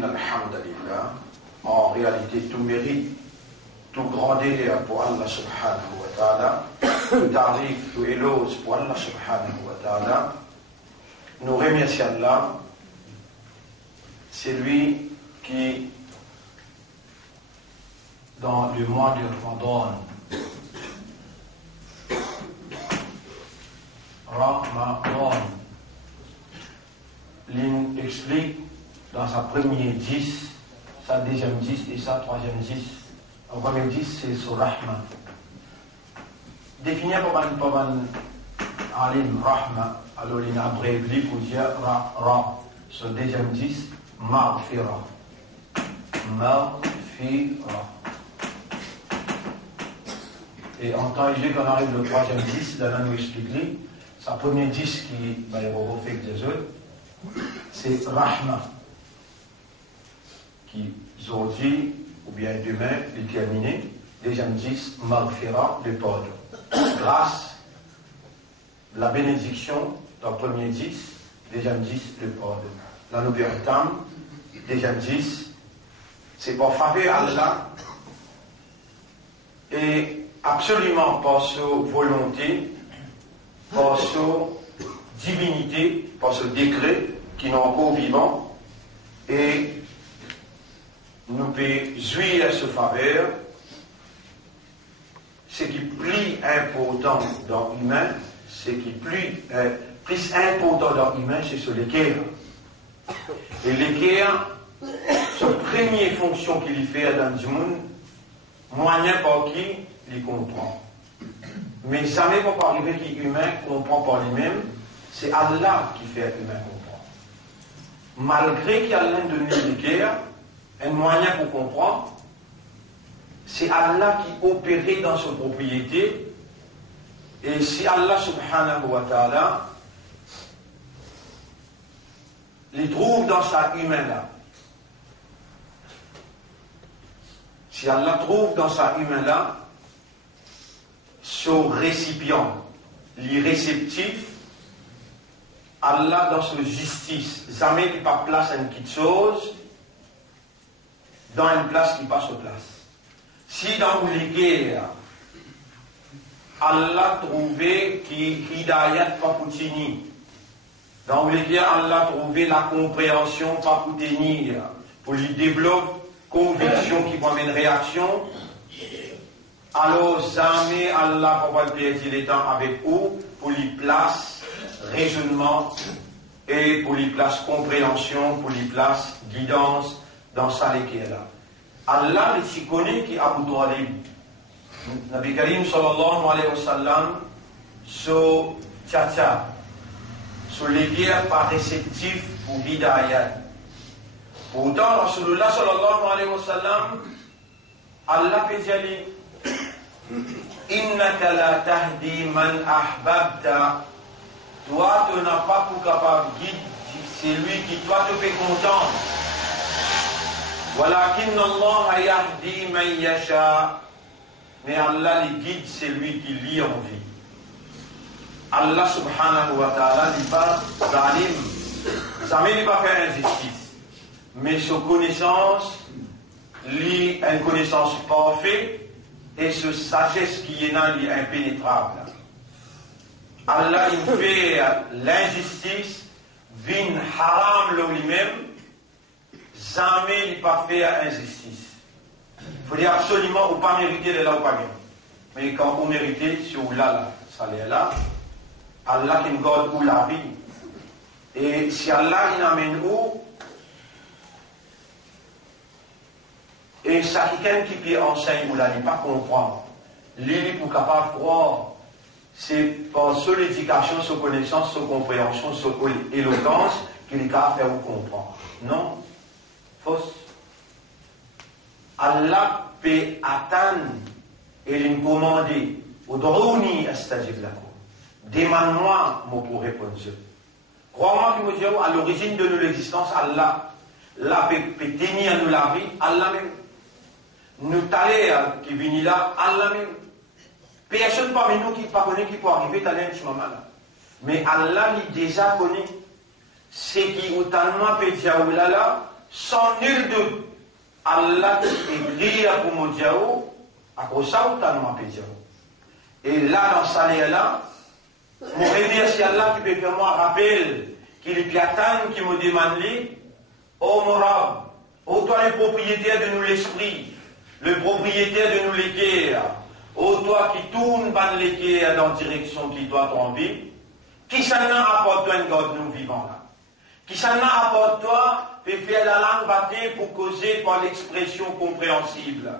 Alhamdulillah, en réalité tout mérite, tout grand délire pour Allah subhanahu wa ta'ala, tout tarif, tout éloge pour Allah subhanahu wa ta'ala. Nous remercions Allah, c'est lui qui, dans le mois de Ramadan, explique dans sa première 10, sa deuxième 10 et sa troisième 10. Le premier 10, c'est sur Rahma. Définir par Alim Rahma, alors il a abrévié pour dire Ra. Sur le deuxième 10, Maghfira. Maghfira. Et en temps et quand on arrive au troisième 10, là, nous expliquer, sa première 10 qui va y avoir fait des autres, c'est Rahma, qui aujourd'hui, ou bien demain, est terminé. Deuxième 10, Maghfira, le pardon. Grâce, la bénédiction, dans le premier 10, deuxième 10, le pardon. La nouvelle tam, deuxième 10, c'est pour faveur Allah, et absolument par sa volonté, par sa divinité, par ce décret qui n'est encore vivant, et nous pouvons jouir à ce faveur. Ce qui est plus important dans l'humain, ce qui est plus important dans l'humain, c'est sur l'équerre. Et l'équerre, sa première fonction qu'il fait dans le monde, moyen par qui il comprend. Mais jamais on peut arriver qu'il humain comprend par lui-même, c'est Allah qui fait l'humain comprendre. Malgré qu'il y a l'un de l'équerre, un moyen pour comprendre, c'est Allah qui opérait dans sa propriété, et si Allah subhanahu wa ta'ala les trouve dans sa humain là, si Allah trouve dans sa humain là, son récipient, les réceptifs, Allah dans sa justice, jamais il ne pas place une petite chose dans une place qui passe aux places. Si dans les guerres, Allah trouvait qui Hidayat pas pour tenir, dans les guerres, Allah trouvait la compréhension pas pour tenir, pour lui développer conviction qui prend une réaction, alors jamais Allah va perdre le temps avec vous pour lui place raisonnement et pour lui place compréhension, pour lui place guidance dans sa léguère là. Allah les connaît qui Abu Talib. Nabi Karim sallallahu alayhi wa sallam, so tcha sur les guerres pas réceptifs pour Hidayat. Pourtant, Rasulullah sallallahu alayhi wa sallam, Allah peut dire Innaka la tahdi man ahbabta. Toi, tu n'as pas pour capable de guider, c'est lui qui toi te fait content. Walakin Allah yahdi man yasha. Mais Allah les guide, c'est lui qui lit en vie. Allah subhanahu wa ta'ala n'est pas zalim. Ça ne veut pas faire injustice. Mais sa connaissance, une connaissance parfaite et ce sagesse qui est là, impénétrable. Allah il fait l'injustice, vin haram lui-même, jamais il pas fait injustice. Il faut dire absolument ou pas mériter de là ou pas bien. Mais quand on mérite, c'est où là, ça l'est là. Allah qui nous garde où la vie. Et si Allah il amène où, et ça quelqu'un qui peut enseigner ou là, il pas comprendre. L'île pour capable de croire. C'est par son éducation, son connaissance, son compréhension, son éloquence qu'il est capable de faire vous comprendre. Non, fausse. Allah peut attendre et lui commander. Ud'ouni astajib lakum. Demande-moi, moi pour répondre. Crois-moi que nous disons à l'origine de notre existence, Allah peut tenir nous la vie, Allah même. Nous taler qui vient là, Allah même. Personne parmi nous qui ne connaît qui peut arriver à ce moment-là. Mais Allah lui déjà connaît. Ce qui est tellement pédia ou là, sans nul doute. Allah qui est grillé pour mon diao, à cause ça ou tellement pédia. Et là, dans ça là, je remercie Allah qui peut faire moi un rappel, qu'il est piatan qui me demande, oh mon rab, oh toi le propriétaire de nous l'esprit, le propriétaire de nous l'équerre, oh toi qui tourne par l'équerre dans la direction qui doit tomber, qui s'en apporte toi une God nous vivants là? Qui s'en apporte toi peut faire la langue battée pour causer par l'expression compréhensible?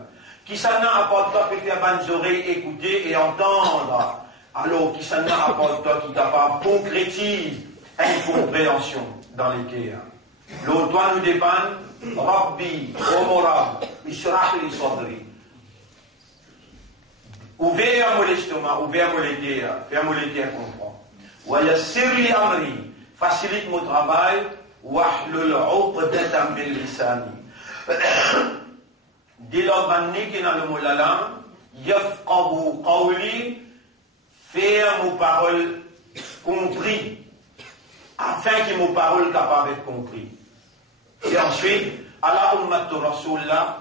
Qui s'en apporte toi peut faire bonnes oreilles écouter et entendre? Alors qui s'en apporte toi qui est capable de concrétiser une compréhension dans l'équerre? L'autre toi nous dépend, Rabbi, Omorab, Israq li Sadri. Ouvert mon estomac, ouvert mon l'équerre, fais mon l'équerre comprendre. Wa yassir li amri, facilite mon travail, wahlul uqdatan min lisani. Dès lors qui est dans le mot la langue, yafqahu qawli, faire mon parole compris, afin que mon parole capable d'être compris. Et ensuite, Allah ummatu Rasulullah,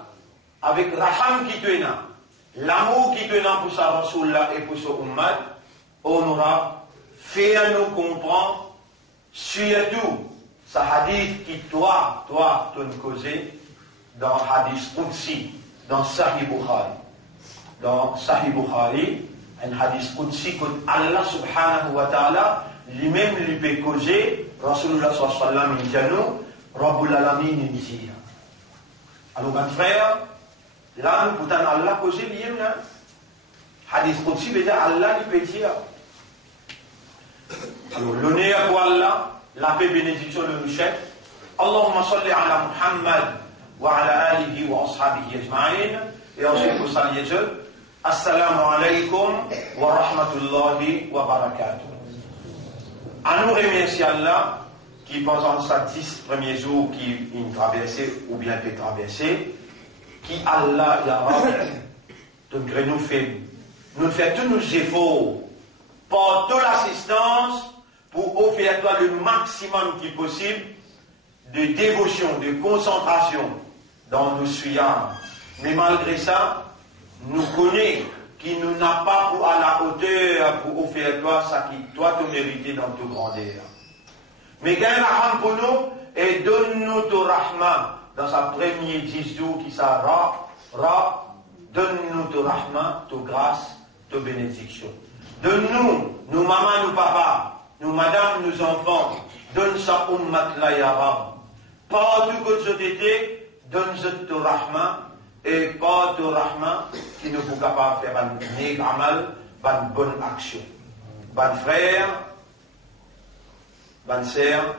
avec raham qui te n'a, l'amour qui te n'a pour sa Rasulullah et pour son ummat, on aura fait nous comprendre, surtout, ce hadith qui toi, te causé, dans hadith Qudsi, dans Sahih Bukhari. Dans Sahih Bukhari, un hadith Qudsi que Allah subhanahu wa ta'ala, lui-même lui peut causer, Rasulullah sallallahu alayhi wa sallam, il dit nous, Rabbul Alamin, il dit. Alors, mon frère, là, nous pouvons Allah causer lui-même, là. Hadith Qudsi veut dire Allah lui peut dire. Alors, l'honneur pour Allah, la paix bénédiction de nos chefs. Allahumma salli ala Muhammad wa ala alihi wa ashabihi ajma'in. Et ensuite, vous saluez Dieu. Assalamu alaikum wa rahmatullahi wa barakatuh. À nous remercier Allah qui pendant ces 10 premiers jours qui ont traversé ou bien peut traverser, qui Allah ya Rab, donc nous fait tous nos efforts pour toute l'assistance pour offrir toi le maximum qui est possible de dévotion, de concentration dans nos suyams. Mais malgré ça, nous connaissons qui nous n'a pas pour à la hauteur pour offrir toi ça qui toi te mériter dans ta grandeur. Mais gagne la pour nous et donne-nous ton rahma dans sa première 10 jours qui sera donne-nous ton rahma, ton grâce, ton bénédiction. Donne-nous, nos mamans, nos papas, nos madames, nos enfants, donne sa ummat la ya Rab. Partout que je t'étais, donne-nous ton rahma et pas ton rahma qui nous peut capable de faire un nègre amal, une bonne action. Bonne frère, bonne sœur,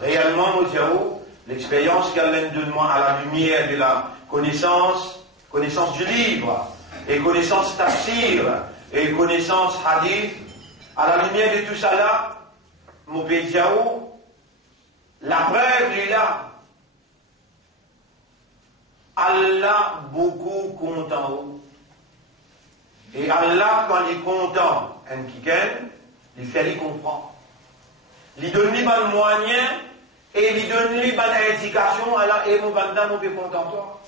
réellement, mon Dieu, l'expérience qu'Allah donne moi à la lumière de la connaissance du livre, et connaissance tafsir, et connaissance hadith, à la lumière de tout ça là, mon Bédiaou, la preuve est là. Allah beaucoup content. Et Allah, quand il est content, il fait les comprendre. Il donne les moyens et il donne les indications. Allah et mon bandam, on peut content toi.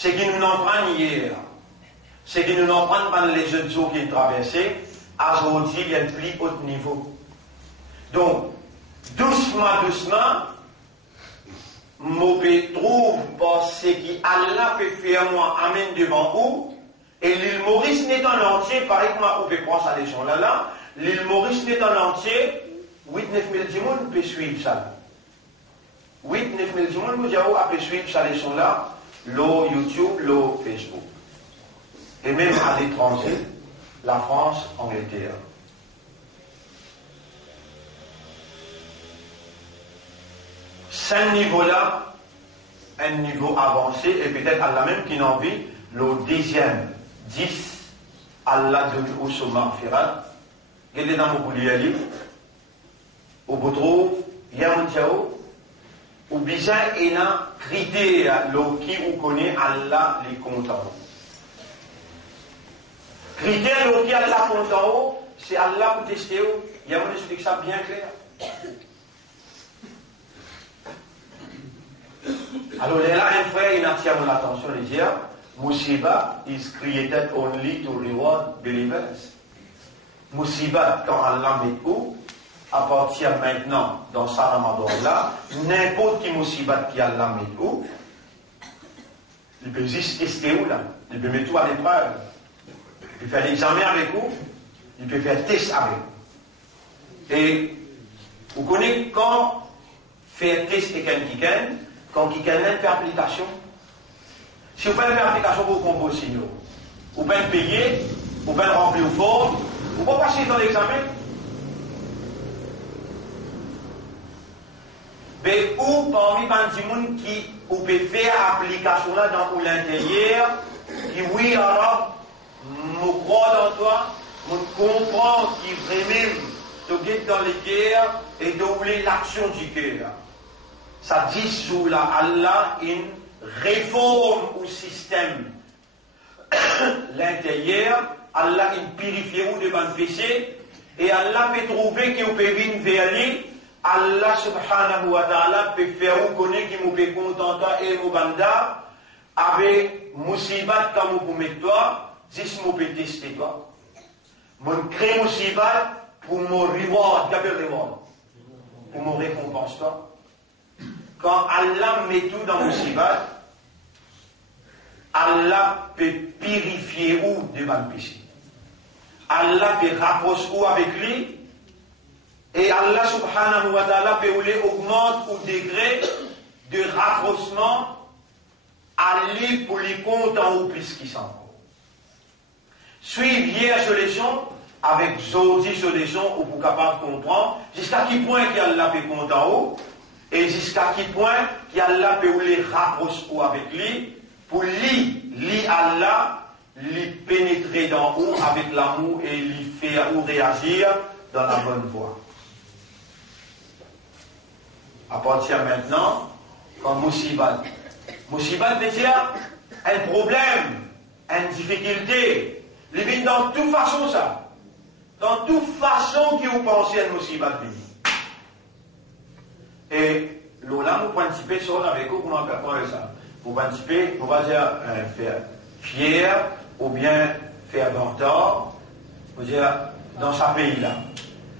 c'est qu'ils nous en prennent hier. C'est qu'ils nous en prennent pendant les jeunes eaux qui traversaient. Aujourd'hui, il y a un plus haut niveau. Donc, doucement, je trouve parce que Allah peut faire moi amène devant vous. Et l'île Maurice n'est en entier, pareil que moi, vous pouvez prendre ça les gens là. L'île Maurice n'est en entier, 8-9 000 personnes peuvent suivre ça. 8-9 000 personnes, vous pouvez suivre ça les gens là, le YouTube, le Facebook. Et même à l'étranger, la France, Angleterre. Ce niveau-là, un niveau avancé, et peut-être Allah même qui n'a envie, le deuxième, 10, Allah donne au sommet firat. Il est dans mon boulier, au boutro, Yamoutiao, ou bien il y a un critère, qui vous connaît Allah les comptants. Critère, qui Allah comptant, c'est Allah pour tester. Yamon explique ça bien clair. Alors là, un frère, il attire mon attention, il dit, Musiba is created only to reward believers. Musiba, quand Allah met où, à partir maintenant, dans sa Ramadan-là, n'importe qui Musiba qui Allah met où, il peut juste tester où là, il peut mettre tout à l'épreuve, il peut faire l'examen avec vous, il peut faire test avec vous. Et vous connaissez quand faire test et quelqu'un, quand quelqu'un fait application, si vous faites une application pour vous composer, vous pouvez payer, vous pouvez remplir au fort, vous pouvez passer dans l'examen. Mais où parmi les gens qui vous pouvez faire application là dans l'intérieur, qui oui, alors, je crois dans toi, je comprends qui vraiment te guide dans les cœurs et de l'action du cœur. Ça dit sous la Allah une réforme au système. L'intérieur, Allah il purifie vous devant le péché et Allah peut trouver que vous pouvez venir vers lui. Allah subhanahu wa ta'ala peut faire vous connaître que vous pouvez contenter et vous banda avec musibat comme vous mettez toi, juste vous pouvez tester toi. Mon crée musibat pour mon reward, pour mon récompense toi. Quand Allah met tout dans le musibat, Allah peut purifier ou devant le péché. Allah peut rapprocher ou avec lui. Et Allah subhanahu wa ta'ala peut augmenter au degré de rapprochement à lui pour les comptes en haut plus qu'il s'en va. Suivre hier solution avec aujourd'hui solution où vous capable de comprendre jusqu'à quel point qu'Allah peut compter en haut. Et jusqu'à quel point qu'Allah peut les rapprocher avec lui, pour lui Allah, lui pénétrer d'en haut avec l'amour et lui faire ou réagir dans la bonne voie. À partir maintenant, comme Musibat veut dire un problème, une difficulté, il vient dans toute façon ça. Dans toute façon que vous pensez à Musibat venir. Et là, vous pouvez un petit peu sur avec vous, comment faire ça. Vous pouvez un petit peu, on va dire, faire fier, ou bien faire mentor, vous dire, dans ce pays-là.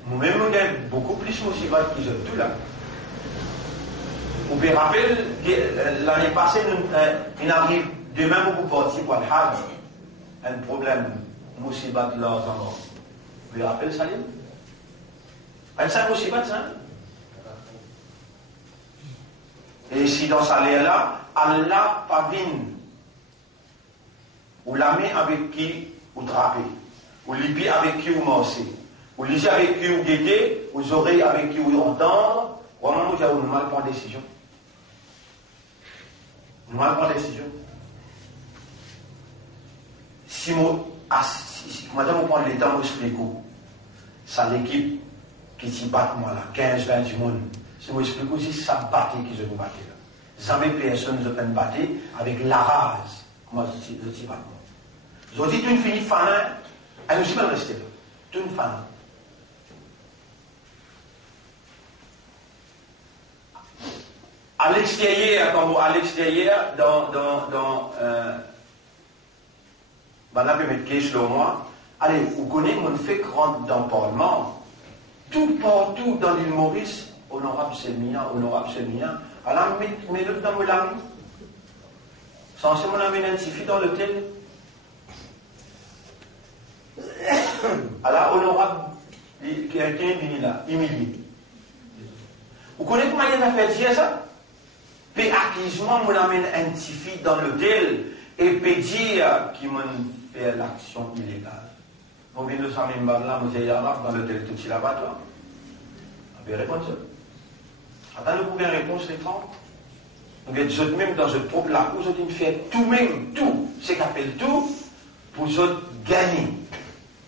Nous-mêmes, nous avons beaucoup plus de musibat qu'ils ont tout là. Vous pouvez rappeler que l'année passée, il arrive demain beaucoup partis pour le Hajj. Un problème, musibat là, vous pouvez rappeler ça, un seul musibat, ça? Et si dans sa là, Allah pavine, ou la main avec qui vous drapez, ou les pieds avec qui vous massez, ou les yeux avec qui vous guettez, ou les oreilles avec qui vous entendez, vraiment vous avez une mal prendre décision. Une mal prendre décision. Si madame vous prenez le temps, vous expliquez, ça l'équipe qui s'y bat moi là, 15-20 du monde. Si vous expliquez aussi, c'est ça battre qui se vous battez là. Jamais personne ne peut battre avec la rase. Comment je dis pas. Je dis, tu ne finis fanin, elle ne suis pas restée là. Tu ne fanin. à l'extérieur, là, je vais mettre quelque chose moi. Allez, vous connaissez mon fait rentre dans le Parlement. Tout partout dans l'île Maurice, honorable Selmia. Alors, mettez-le dans mon ami. Censé mon ami identifié dans l'hôtel. Alors, honorable, quelqu'un vient là, humilié. Vous connaissez comment il a fait dire ça? Puis, acquisement, mon ami identifié dans l'hôtel et peut dire qu'il m'a fait l'action illégale. On vient de s'amener là, nous avons dans l'hôtel tout là-bas, toi. On peut répondre ça. Attends, nous pouvons répondre les 30. Nous avons même dans notre propre là, nous avons fait tout même, tout, ce qu'on appelle tout, pour nous gagner.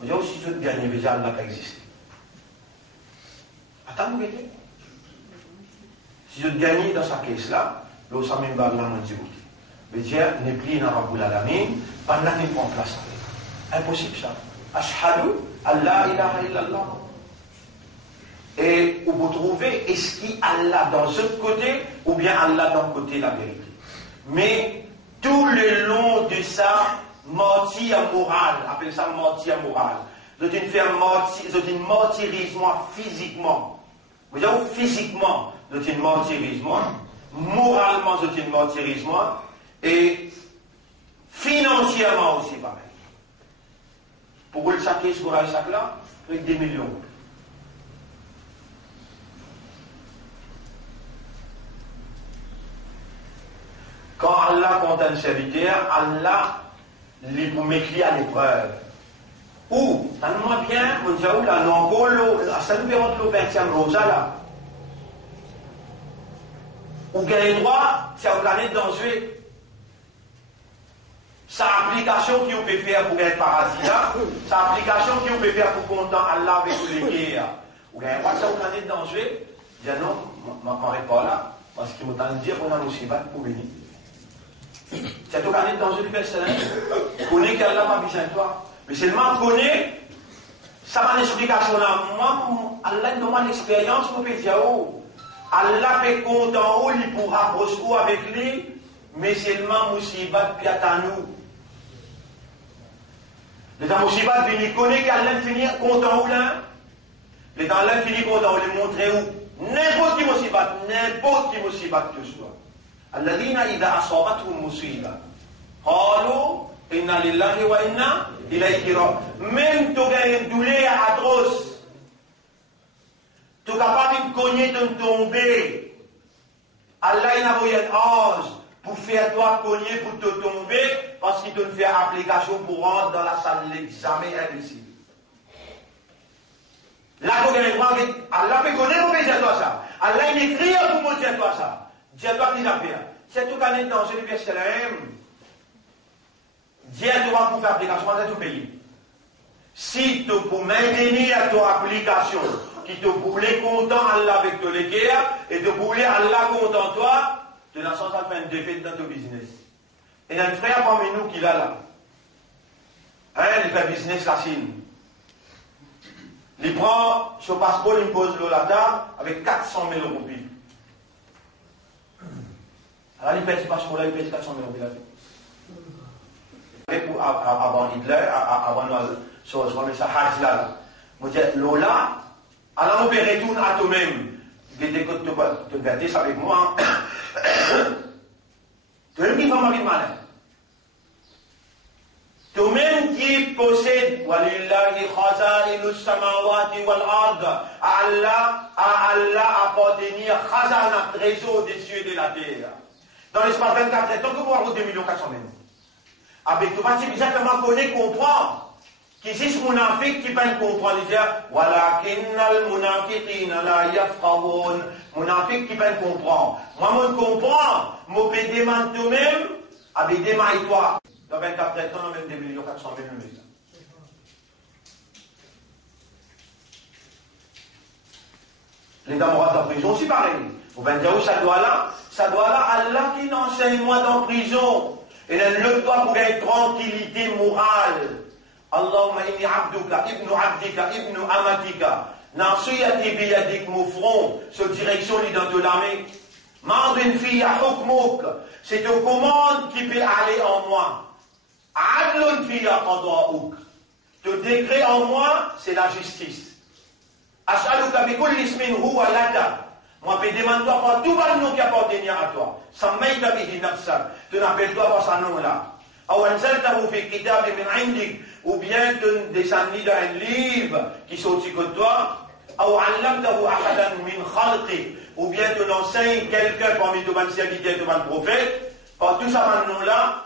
Nous avons aussi nous gagner, mais déjà, Allah existe. Attends, nous voyez. Si vous gagnez dans sa caisse là, nous sommes même là, nous disons. Mais Dieu n'est plus dans Rabbul Alamin, pendant qu'il prend place. Impossible ça. Ashhadu Allah ilaha illallah. Et vous trouvez, est-ce qu'il Allah dans ce côté ou bien Allah dans le côté la vérité. Mais tout le long de ça, menti à morale, appelle ça menti à morale. Vous êtes martyrisme physiquement. Vous avez physiquement, vous êtes martyrisme, moralement, vous êtes martyrisme, et financièrement aussi pareil. Pour vous le saquer ce courage là, avec des millions. Quand Allah compte un serviteur, Allah les pour mettre à l'épreuve. Ou, tellement bien, on dit où là, non, ça nous permet le 20e rosa là. Ou gagne droit, c'est un planète dangereux. Sa application qui on peut faire pour être paradis là, sa application qui on peut faire pour content Allah avec tous les guerres. Ou gagne droit, c'est un planète dangereux. Je dis non, je ne m'arrête pas là, parce qu'il m'a entendu dire qu'on a aussi battu pour venir. C'est au canet dans une personne. Connaît qu'Allah m'a besoin de toi. Mais seulement connaît, ça m'a une explication là. Moi, Allah nous donne l'expérience pour dire oh, Allah fait compte en haut, il pourra brosser avec lui, mais seulement Moussibat puis à nous. Les temps Moussibat finit, connaît qu'Allah finit compte en haut là. Les temps Allah finit compte en haut, il montrer où. N'importe qui Moussibat que ce soit. الذين إذا أصابتهم مصيبة قالوا إنا لله وإنا إليه راجعون. Même tu as une douleur atroce, tu es capable de cogner, de tomber. Allah il a envoyé un ange pour faire toi cogner, pour te tomber, parce qu'il te fait application pour rentrer dans la salle de l'examen imbécile. Là, tu as une droit avec Allah peut connaître pour dire toi ça. Allah il écrit pour dire toi ça. Dis-toi qu'il a fait. C'est tout canet dans ce verset là. Dis-toi pour faire application dans tout pays. Si tu pour maintenir ton application, qui te voulait content Allah avec ton guerres et te voulait Allah content toi, tu n'as sans faire une défaite dans ton business. Et il y a un frère parmi nous qui l'a là. Il fait business la Chine. Il prend son passeport, il pose le là avec 400 000 roupies. Alors il paye ce passeport-là, il paye 400 000 roupies. Avant Hitler, avant mais ça hajj là. Moi je dis, Lola, alors on peut retourner à toi-même. Dès que tu te vertis avec moi, toi-même qui vas m'arriver malin. Toi-même qui possède, walillahi khaza'inu samawati wal ard, à Allah appartenir khazana, trésor des cieux et de la terre. Dans l'espace 24 heures, tant que vous avez 2 400 000. Avec tout, c'est exactement qu'on comprend. Qui c'est ce monafique qui peut comprendre, il dit, walakinnal munafiqina la yafqahun. Monafique qui peut comprendre. Moi, je comprends. Moi, je demande toi-même, avec des mains et toi. Dans 24 heures, on a même 2 400 000 numéros. Les dames en prison, c'est pareil. Vous allez dire où ça doit là? Ça doit là, Allah qui n'enseigne moi dans prison. Et le doit pour gagner tranquillité morale. Allahumma inni abduka, ibnu abdika, ibnu amatika. Nasiyati biyadik mon front, cette direction est dans de l'armée. Ma'din fiya hukmuk. C'est te commande qui peut aller en moi. Adlun fiya qada'uk. Te décret en moi, c'est la justice. As'aluka bi kulli ismin huwa laka. Moi, je demande-toi par tout le nom qui appartient à toi. Sammaïta bihi nafsak. Tu n'appelles-toi par ce nom-là. Ou anzaltahu fi kitab min indik. Ou bien tu descendis dans un livre qui sortit que toi. Ou allamtahu ahadan min khalqik. Ou bien tu l'enseignes quelqu'un parmi tous les serviteurs, tous les prophètes. Par tout ça, nom-là.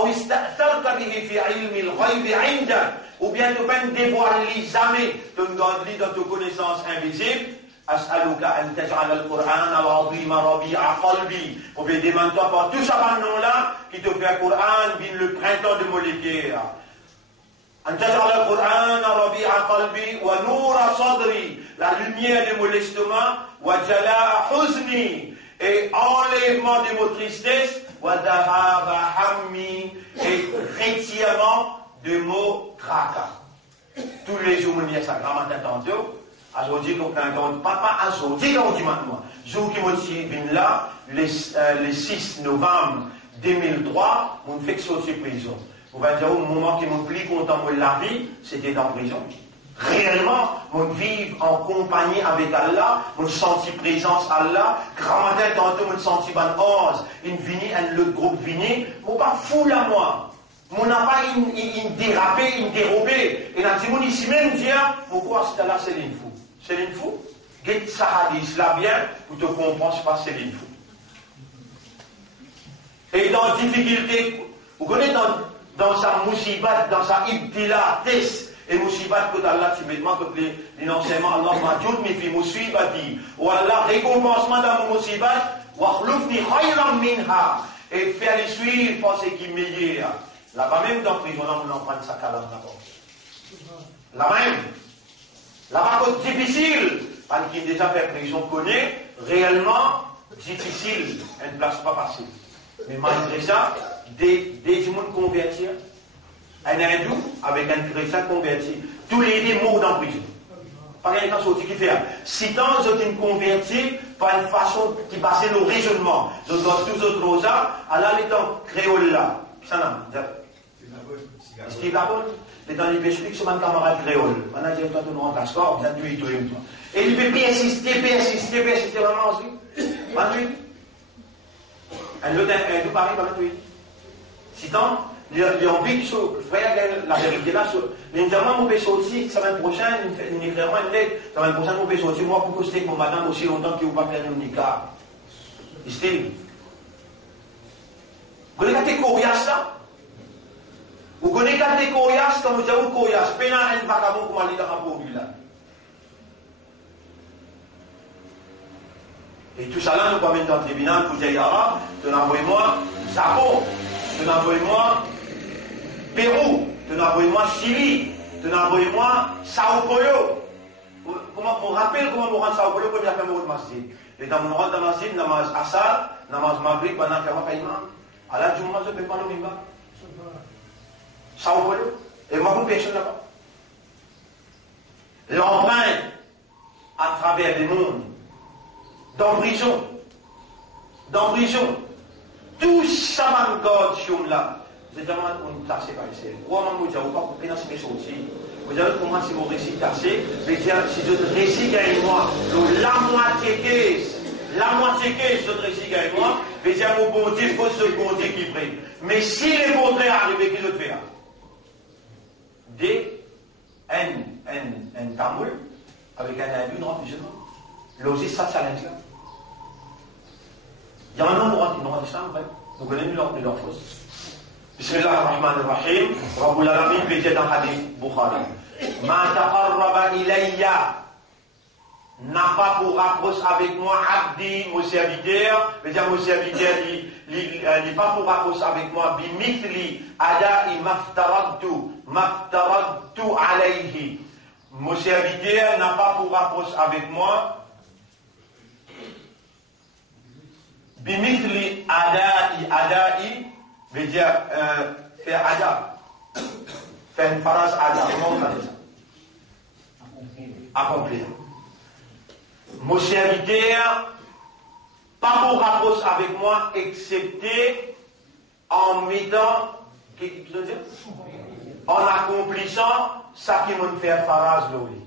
Ou ista'tharta bihi fi ilmi al-ghaybi indak. Ou bien tu peux dévoiler jamais. Tu gardes-les dans tes connaissances invisibles. أسألك أن تجعل القرآن العظيم ربيع قلبي. Ou bien demande-toi par tout ça nom-là qui te fait un Coran, bien le printemps de mon cœur. أن تجعل القرآن ربيع قلبي ونور صدري. La lumière de mon estomac. وجلاء حزني. Et enlèvement de mon tristesse. وذهاب همي. Et retirement de mon tracas. Tous les jours, je me dis ça, grand matin tantôt. Aujourd'hui, papa, aujourd'hui, maintenant. Jour qui me là, le 6 novembre 2003, on fait que sortir de prison. On va dire au moment qui m'a plus content de la vie, c'était dans la prison. Réellement, on vit en compagnie avec Allah, on sentit présence Allah, grand matin tantôt, on sentit ban 11, une vini, un autre groupe vini, on pas fou là moi. On n'a pas une dérapé, une dérobé. Et dans le ici même, dire, pourquoi c'est là, c'est une fou. C'est une fou. Get ça hadith là bien, pour te comprendre pas c'est une fou. Et dans difficulté, vous connaissez dans sa musibat, dans sa ibtila, test, et musibat que Allah, timidement, que l'enseignement, Allah m'a dit, mais fi musibati, ou Allah, récompensement dans mon musibat, wa khloufni khayran minha, et faire les suivre pour ce qui est meilleur. Là-bas même dans la prison, on en prend sa calame d'abord. Là-bas même. Là-bas, c'est difficile. Parce qu'il déjà fait prison connaît, réellement difficile. Une place pas facile. Mais malgré ça, des gens convertis, un hindou avec un chrétien converti, tous les deux morts dans la prison. Par exemple, ce qui fait, si tant ils ont converti par une façon qui passait le raisonnement, ils ont tous autres rosas, alors les temps créole là. Ça n'a pas. C'est qui la bonne? Les temps, il explique que c'est mon camarade créole. On a dit, toi, tu nous rends d'accord, vous êtes tué, toi. Et il peut persister, vraiment aussi. Pas tué. Un autre, un tout pareil, pas tué. Si tant, il a envie que frère, la vérité là, les gens, on peut sortir, la semaine prochaine, il écrit vraiment une lettre, la semaine prochaine, on peut sortir, moi, pour poster avec mon madame aussi longtemps qu'il ne va pas faire un nicard. Style. Vous connaissez tes coriaces là? Vous connaissez tes coriaces, quand vous avez coriaces, pénal, un vagabond, comment aller dans un produit là? Et tout ça là, nous pas mettre dans le tribunal pour dire, Yara, tu envoies-moi Zappo, tu envoies-moi Pérou, tu envoies-moi Chili, tu envoies-moi Sao Paulo. Comment on rappelle comment on rentre Sao Paulo pour dire qu'on rentre masjid. Et dans mon rentre dans le masjid, namaz Asar, namaz Maghrib, pendant qu'il y a un imam. Alors, je ne peux pas le mimba. Sao Paulo. Et moi, je ne personne là-bas. L'empreinte à travers le monde. Dans prison, tout ça m'engage là. C'est vraiment une tasse par ici. Ou à mon dieu, ou pas pour financer mes sorties. Vous avez commencé mon récit tassé, mais si je récit gagne moi, la moitié que je récit gagne moi, mais c'est mon bon Dieu, il faut ce bon Dieu qui prie. Mais si les contraires arrivent, qui le fait? Un tamoul, avec un hindou, non, musulman. L'osé, ça challenge là. Il y a un endroit qui nous d'islam, vous connaissez leur fausse. Bismillah ar-Rahman ar-Rahim, Rabbul Alamin, veut dans Hadith Bukhari. Ma taqarraba ilayya, n'a pas pour rapprocher avec moi, abdi, mon serviteur, veut dire mon serviteur, il n'est pas pour rapprocher avec moi, bimithli, ada'i maftaradtu alayhi. Mon serviteur n'a pas pour rapprocher avec moi, bimithli ada'i veut dire faire ada, faire une phrase ada, comment on appelle ça? Accomplir. Mon serviteur pas pour rapprocher avec moi, excepté en mettant, en accomplissant ça qui me fait farage l'oli.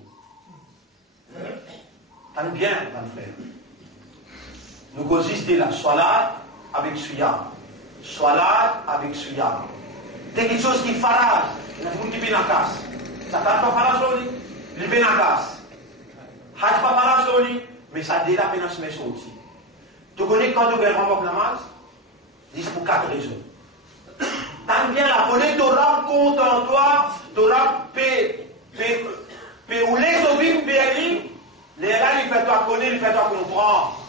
T'as bien, mon frère. Nous consistons la salat avec suya. Salat avec suya. C'est quelque chose qui farage. Il y a qui vient à casse. Ça ne pas farage l'oli. Il vient à casse. Haj pas farage l'oli. Mais ça dit la peine à se mettre aussi. Tu connais quand tu veux remporter la masse? Dis pour 4 raisons. T'as bien la connaître, tu auras compte en toi, tu auras ou les ovines bénis, les là, il fait toi connaître, il fait toi comprendre.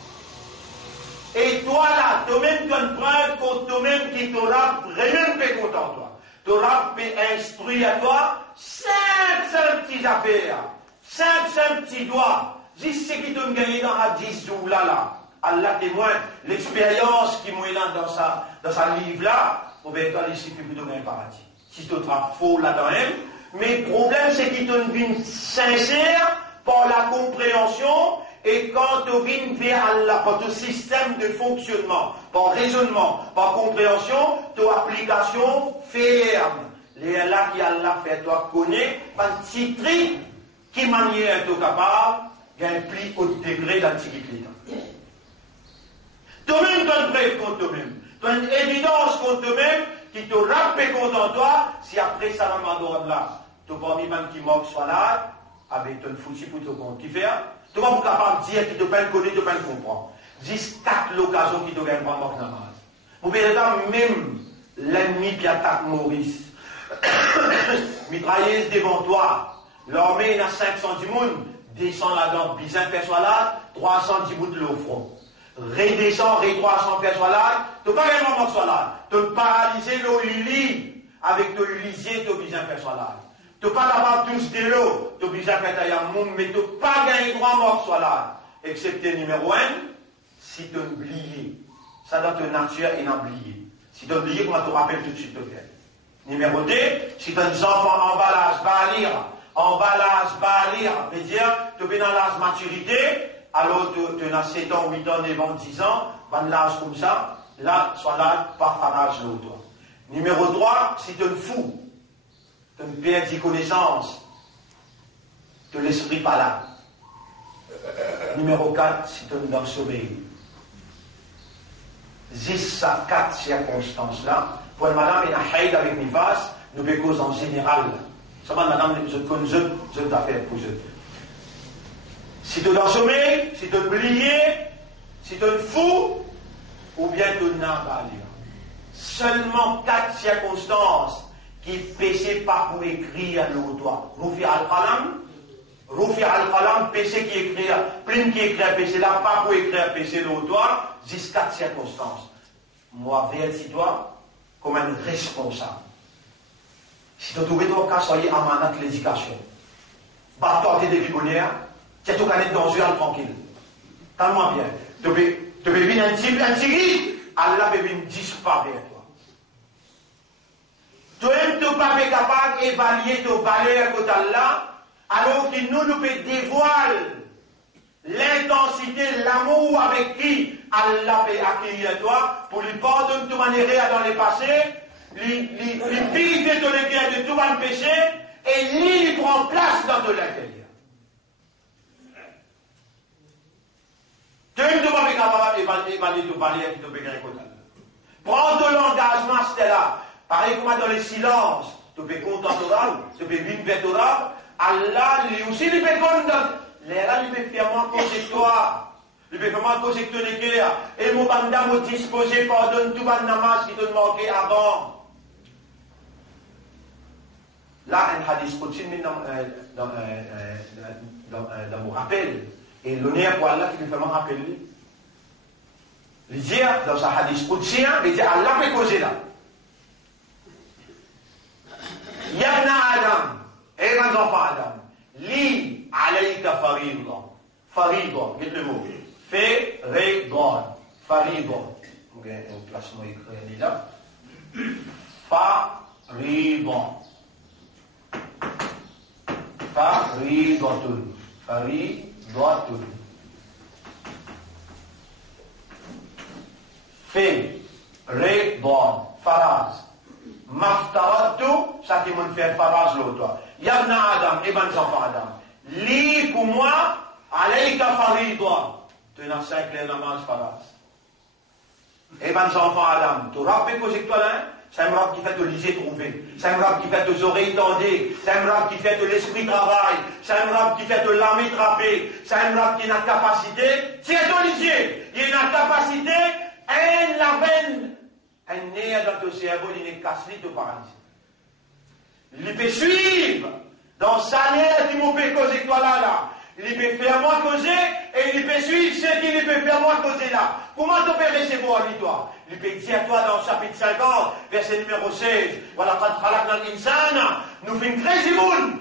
Et toi là, toi-même, tu as une preuve contre toi-même qui t'aura vraiment fait compte en toi. Tu auras instruit à toi 5 petites affaires, 5 petits doigts. Juste ce qui t'a gagné dans la 10 jours là. Allah témoin, l'expérience qui m'a là dans sa livre là, on va être allé ici plutôt dans le paradis. Si tu as faux là-dedans, mais le problème c'est qu'il te vient sincère par la compréhension et quand tu viens vers Allah, par ton système de fonctionnement, par raisonnement, par compréhension, ton application ferme. Les Allah qui Allah fait toi connaître, par un petit truc qui manière tu capable, il y a un plus haut degré d'antiquité. Toi-même, tu as une preuve contre toi-même. Tu as une évidence contre toi-même qui te rappelle contre toi. Si après ça, là, tu vas mis un qui manque soit là, avec ton foutu pour te compte qui fait, tu vas pas capable de dire qu'il te peine connaître, tu peine comprendre. 10-4 l'occasion qui te gagne pas manque namaz. Vous verrez même l'ennemi qui attaque Maurice. Mitrailleuse devant toi. L'armée, il y a 500 du monde. Descend là-dedans, bizin fait soit là, 310 bouts de l'eau au front. Redescend, 300 personnes là, tu n'as pas vraiment soit là. Tu as paralysé l'eau lit avec ton lisier, tu as besoin de faire soit là. Tu n'as pas capable de tous de l'eau, tu as besoin de faire un monde, mais tu n'as pas gagné droit mort soit là. Excepté numéro 1, si tu as oublié. Ça dans ta nature est oublié. Si tu as oublié, comment tu te rappelles tout de suite de faire. Numéro 2, si tu as des enfants emballage, balir, veut dire, tu es dans l'âge maturité, alors tu as 7 ans, 8 ans, 9 ans, 10 ans, dans l'âge comme ça, là, soit là, pas farage l'autre. Numéro 3, si tu es fou, tu perds connaissance, tu l'esprit pas là. Numéro 4, si tu es dans le sommeil. 10 à 4 circonstances là, pour une madame et un haïd avec une vase, nous bécos en général. Ça va, madame, je connais, je t'affaire pour je. Si tu es dans le sommeil, si tu es oublié, si tu es fou, ou bien tu n'as pas lire. Seulement 4 circonstances qui péché pas pour écrire l'autre. Rufi al-Qalam, péché qui écrit, plume qui écrit péché là, pas pour écrire péché l'autre, 4 circonstances. Moi, vertis-toi comme un responsable. Si tu trouves ton cas, soyez amanat l'éducation. Bat-toi tes débibonnières, tu es tout canet dans le tranquille. Tellement bien. Tu peux venir un tigre, Allah peut venir disparaître vers toi. Toi-même, tu n'es pas capable d'évaluer tes valeurs côté Allah, alors qu'il nous peut dévoiler l'intensité, l'amour avec qui Allah peut accueillir toi, pour lui pardonner de manière dans le passé, lui purifier ton cœur de tout mal péché, et lui prend place dans ton intérieur. Tu ne dois pas capable d'évaluer ton valeur qui te peut gagner côté Allah. Prends ton engagement, c'était là. Pareil comme dans le silence, tu peux contenter Torah, tu peux vivre vers Torah, Allah lui aussi lui peut contenter. Là, lui peut faire moins conjectoire. Lui peut faire moins conjecture de cœur. Et mon banda m'a disposé, pardonne tout le namaz qui te manquait avant. Là, un hadith continue dans mon rappel. Et l'honneur pour Allah qui lui fait m'en rappeler. Il dit, dans un hadith continue, il dit, Allah peut causer là. Yabna Adam, et grand enfant Adam, li alayka farida. Farida, dites le mot. Farida. Farida. Ok, un placement écrit là. Farida. Faridatun. Faridatun. Bon, faraz. Maftaratu, ça qui me fait faraz l'autre. Yabna Adam, et ben enfants Adam. Li pour moi, alayka faridwa. Tu n'as 5 les namaz faraz. Et ben enfants Adam, tu rappelles que c'est toi là? C'est un rab qui fait te liser trouver. C'est un rab qui fait te oreilles tendées. C'est un rab qui fait te l'esprit travail. C'est un rab qui fait te l'âme trapper. C'est un rab qui a une capacité. C'est ton lisier. Il a une capacité. Un la veine. Un nez dans ton cerveau. Il est cassé de paralysie. Il peut suivre. Dans sa nez qui m'a fait causer toi là. Il peut faire moi causer. Et il peut suivre ce qu'il peut faire moi causer là. Comment tu peux recevoir lui toi? Il peut dire à toi dans le chapitre 50, verset numéro 16, voilà, nous faisons très émoule.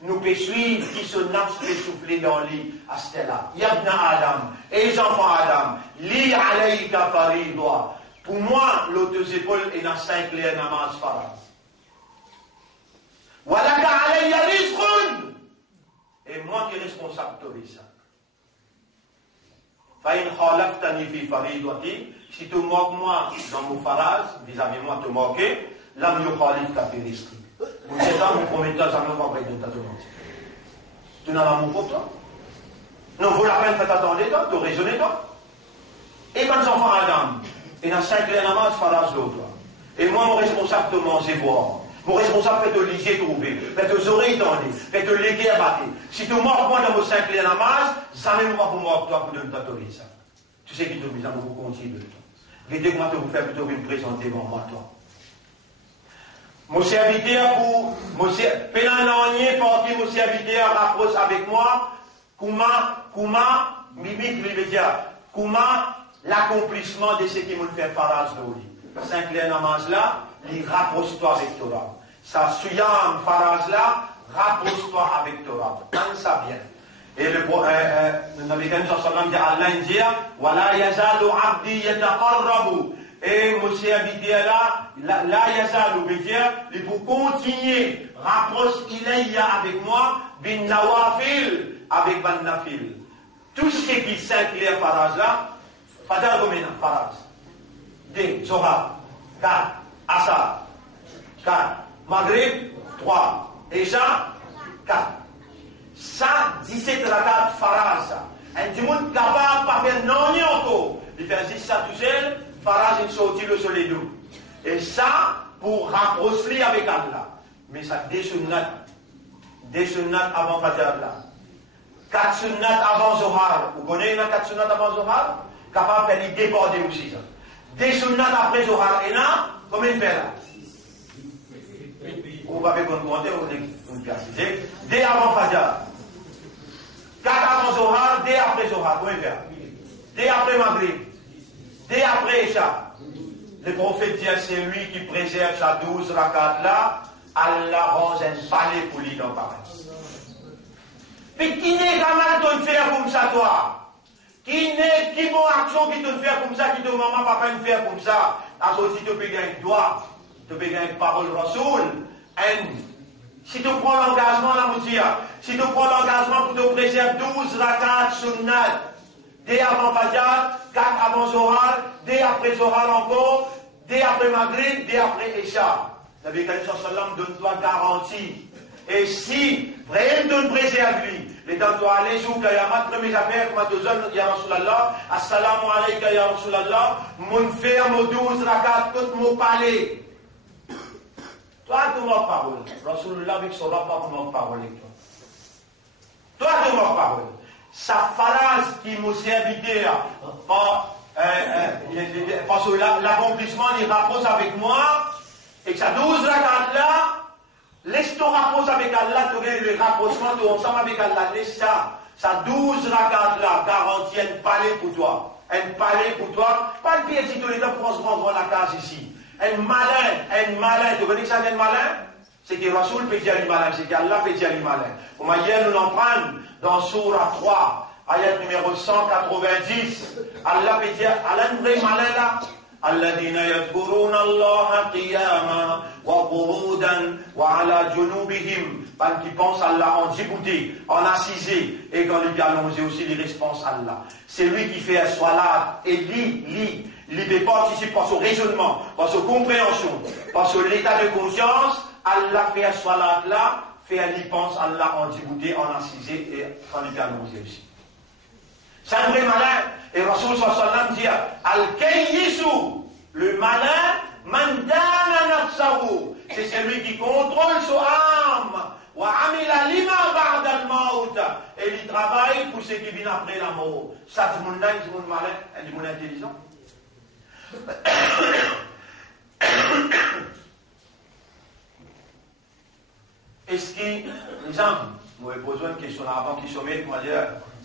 Nous pouvons suivre qui se nafs peut souffler dans lui à Stella. Yabna Adam, et les enfants Adam, li alayka faridwa. Pour moi, l'autre épaule est dans 5 clés namaz faraz. Walaka alayya rizqun. Et moi qui est responsable de ça. Si tu moques moi dans mon faraz, vis-à-vis moi te moquer, l'âme you khalif ka fi rizqi. Vous êtes là, vous promettez à jamais pas de ta demande. Tu n'as pas mon pour toi. Non, vous la peine, faites attendre toi, tu raisonnez toi. Et quand enfants Adam, il y a 5 clés namaz faraz l'autre. Et moi, mon responsable de manger voir. Mon responsable fait te liser trouver, fait te oreilles tendues, fait te léguer à battre. Si tu mords moi dans vos 5 clés namaz, ça même pas pour moi, toi, pour ne t'autoriser ça. Tu sais qui te mise à beaucoup continuer de toi. Vite comment te vous faire plutôt me présenter devant moi, toi. Mon serviteur pour, pénalanier parti, mon serviteur rapproche avec moi, comment, mimique, lui veut dire, comment l'accomplissement de ce qui me fait faraz de lui. 5 clés namaz là, il rapproche-toi avec Torah. Ça, suyam faraz là, rapproche-toi avec Torah. Quand ça vient. Et le Nabi Karim sallallahu alayhi wa sallam dit, Allah dit, wala yazalu abdi yataqarrabu. Et monsieur habité là, la yazalu veut dire, il faut continuer, rapproche ilayya avec moi, bin nawafil, avec ban nafil. Tout ce qui s'inclut à faraz là, fadar gomena, faraz. D, Zohar, 4, Asar, 4, Maghrib, 3, Isha, 4. Ça, 17 rakat faraz. Un petit monde capable de pas faire non encore. Il fait juste ça tout seul, faraz il sortit le soleil d'eau. Et ça, pour rapprocher avec Allah. Mais ça, des sunnats avant Fajr là. 4 sunnats avant Zohar. Vous connaissez les 4 sunnats avant Zohar? Capable de faire les déborder aussi. Ça. Des sunnats après Zohar. Et là, combien il fait là? Vous ne pouvez pas compter, vous précisez. Dès avant Fajr. 4 avant Zohar, dès après Zohar. Combien il fait? Dès après Maghrib. Dès après Isha. Le prophète dit, c'est lui qui préserve sa 12 rakat là. Allah rend un palais pour lui dans paradis. Mais qui n'est pas mal de faire comme ça, toi? Qui bon action qui te fait comme ça, qui te maman, papa, me faire comme ça? Alors, si tu peux gagner un doigt, tu peux gagner une parole Rasoul, si tu prends l'engagement, la moutia, si tu prends l'engagement pour te préserver 12 rakat sunnat, dès avant Fajr, 4 avant Zohar, dès après Zohar encore, dès après Maghrib, dès après Isha. Nabi Karim sallam donne-toi garantie. Et si vraiment te préserve lui, les donne-toi les jours qu'il y a ma première affaire, comme tu dis, ya Rasulallah, assalamu alayka ya Rasulallah, mon frère, mon 12 rakat, tout mon palais. Toi, tu m'as parole. Rasulullah avec son rapport, tu m'as parole avec toi. Toi, tu m'as parole. Sa phrase qui m'a servi parce que l'accomplissement, il rapproche avec moi, et que ça 12 rakat là, laisse ton rapport avec Allah, tu aurais le rapprochement, tu ensemble avec Allah, laisse ça. Ça 12 rakat là, garantit un palais pour toi. Un palais pour toi. Pas le pire si tu les as pour se rendre la case ici. Un malin, tu connais ça, un malin? C'est que Rasoul peut dire le malin, c'est qu'Allah peut dire le malin. On va hier nous en prendre dans Surah 3, ayat numéro 190. Allah peut dire, Allah nous vrai malin là. الذين يذكرون الله قياما وقعودا وعلى جنوبهم parce qu'ils pensent à Allah en djibouti, en assisé, et quand il dit allongé aussi, il réponse à Allah. C'est lui qui fait un salat et lit, il participe par son raisonnement, par sa compréhension, par son état de conscience, Allah fait salat là, fait un pense, Allah en dibouté, en assisé et en état de aussi. C'est un vrai malin. Et Rasul sallallahu alayhi wa sallam dit, Al-Kayyisu, le malin, man dana nafsahu, c'est celui qui contrôle son âme. Wa amila lima ba'da al-maut, et il travaille pour ce qui vient après la mort. Ça, c'est mon âme, c'est mon malin, c'est mon intelligent. Est-ce que, les gens, moi j'ai posé une question avant qu'ils se mettent, moi je dis,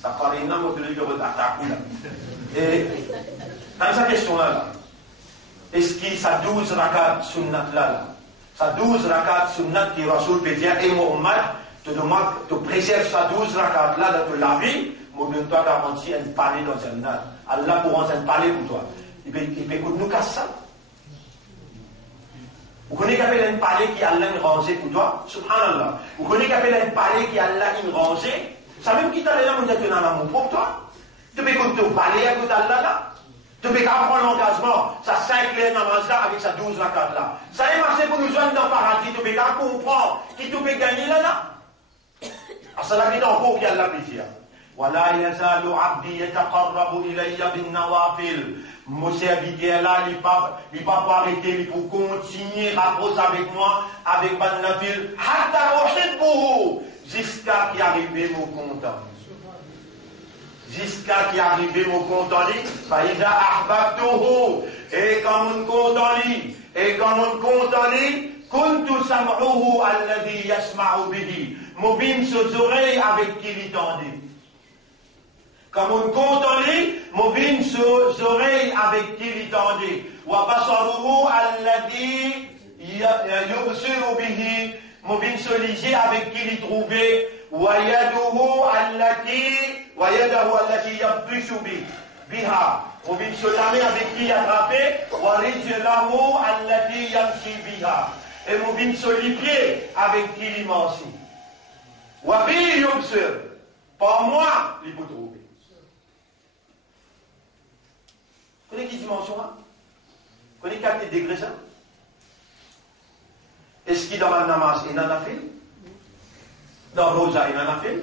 ça paraît énorme de l'heure d'attaque. Et dans cette question-là, est-ce que ça 12 rakat sunnat là, ça 12 rakat sunnat qui Rasoul peut dire, et Mohammed te préserve ça 12 rakat là dans ta vie, moi je dois garantir un palais dans un âge. Allah pour un palais pour toi. Il peut nous casser ça. Vous connaissez qu'appelle un palais qui a Allah une rangée pour toi? Subhanallah. Vous connaissez qu'appelle un palais qui a Allah une rangée? Ça même qui t'a là, on dit que tu as un amour pour toi. Tu peux écouter ton palais à côté d'Allah là. Tu peux apprendre l'engagement, ça 5 clés namaz là avec sa 12 rakat là. Ça est marché pour nous joindre dans le paradis. Tu peux comprendre qui tu peux gagner là là. Ah, ça l'a mis dans le cours qui a la plaisir. ولا يزال عبدي يتقرب إلي بالنوافل. Mon serviteur là, il ne va pas arrêter, il faut continuer à rapprocher avec moi, avec ban nafil, hatta uhibbuhu, jusqu'à qu'il arrive mon content. Jusqu'à qu'il arrive mon content, fa iza ahbabtuhu, et quand mon content li, kuntu sam'uhu alladhi yasma'u bihi. Mon bim ses oreilles avec qui il tendait. Comme on compte en lui, mobile ses oreilles avec qui il tendait. Wa basaruhu alladhi yubsiru bihi, mobile se lisait avec qui il trouvait. Wa yadahu allati yabtishu biha, mobile se lamait avec qui il attrapait. Wa rijlahu allati yamshi biha, et mobile se lipiait avec qui il mangeait. Wa bi yubsir, par moi il peut trouver. Vous connaissez quelle dimension là? Vous connaissez quel degré ça? Est-ce qu'il y a dans le namaz, il y en a fait? Dans le roja, il y en a fait?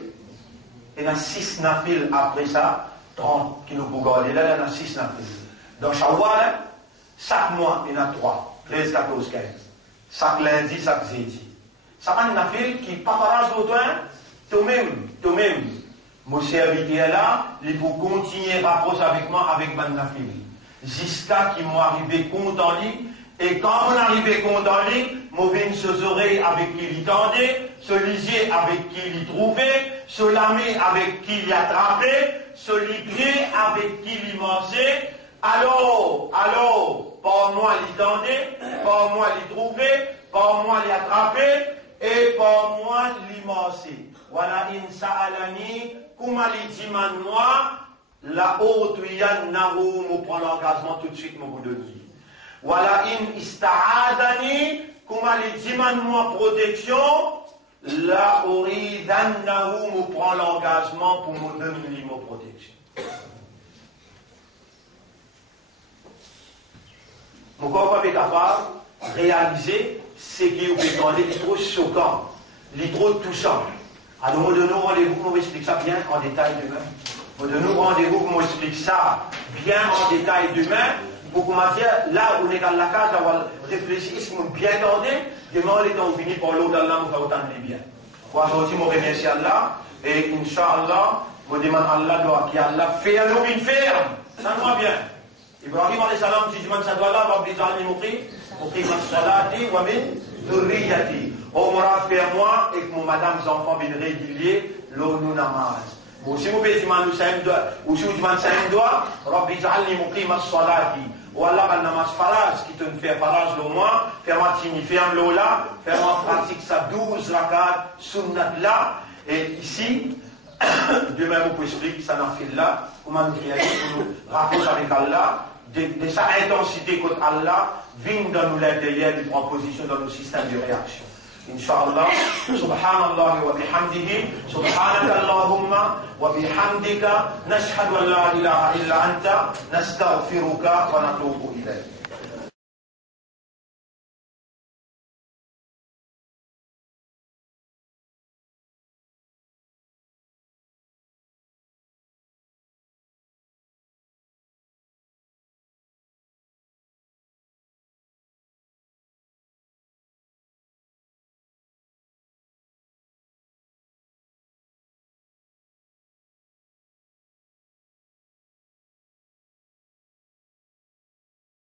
Il y en a 6 nafil après ça, 30 qui nous regarder. Là, il y en a 6 nafil. Dans Shawwal, chaque mois, il y en a 3, 13, 14, 15. Chaque lundi, chaque jeudi. Ça va un nafil qui ne pas parage d'autant, toi-même. Mon serviteur là, il faut continuer à rapprocher avec moi avec mon nafil. Jusqu'à qu'il m'arrive compte en lui, et quand on arrive compte en lui, m'ouvrir ses oreilles avec qui il tendait, se lisier avec qui il trouvait, se lamer avec qui il attrapait, se lipier avec qui il mangeait. Alors, par moi il tendait, par moi il trouvait, par moi il attrapait, et par moi il mangeait. Voilà in sa'alani, kuma li diman moi, la haute yannahu, me prend l'engagement tout de suite, mon bout de vie. Voilà in ista'adani, kuma li diman moi protection, la uridannahu, me prend l'engagement pour me donner mon protection. Mon corps n'est pas capable de réaliser ce qui est trop choquant, est trop touchant. Alors, de nous rendez-vous pour m'expliquer ça bien en détail demain. De nous rendez-vous pour m'expliquer ça bien en détail demain. Pour qu'on m'a dit, là, on est dans la case, on va réfléchir, est-ce qu'on bien tendé? Demain, on est en fini par l'eau d'Allah, on va autant de bien. Aujourd'hui, je remercie Allah, et Inch'Allah, je demande à Allah, qui Allah fait à nous une ferme. Ça nous va bien. Ibrahim alayhi salam, si je demande ça doit là, Rabbi Zalni Mukhi Masalati, wa min Zurriyati. Oh, moi, et que mon madame, les enfants viennent régulier, l'eau nous namaz. Bon, si vous pouvez demander ou si vous demandez ça, Rabbi Zalni Mukhi Masalati. Ou Allah, ben namaz faraj, qui te fait faraj le moins, faire-moi ferme l'eau là, faire-moi pratique ça 12 rakat, sunnat là, et ici, demain, vous pouvez expliquer ça dans le fil là, comment nous créer, pour nous rapprocher avec Allah, de sa intensité contre Allah, vient dans nous l'intérieur des propositions dans nos systèmes de réaction. Inch'Allah. Subhanallah wa bihamdihi. Subhanaka Allahumma wa bihamdika. Nashhadu an la ilaha illa anta. Nastaghfiruka wa natubu ilayk.